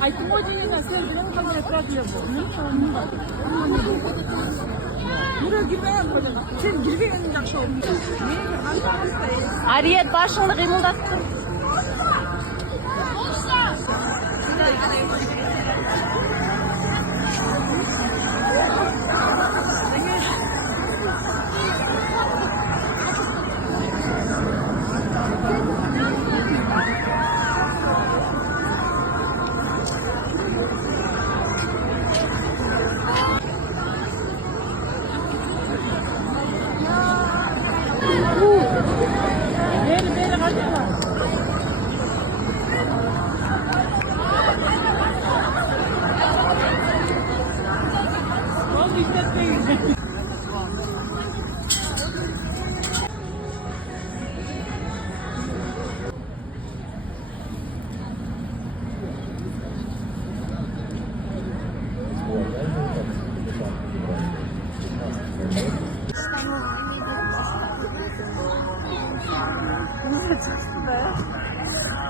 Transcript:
Айтмодине сердиlen kadar diyor bu. Buraya girmeyen böyle. Sen girmeyenin жақсы olmuş. Ария башыңды қимылдаттың. Beri kaçma. Oldu hissetmeyin. Çok güzel.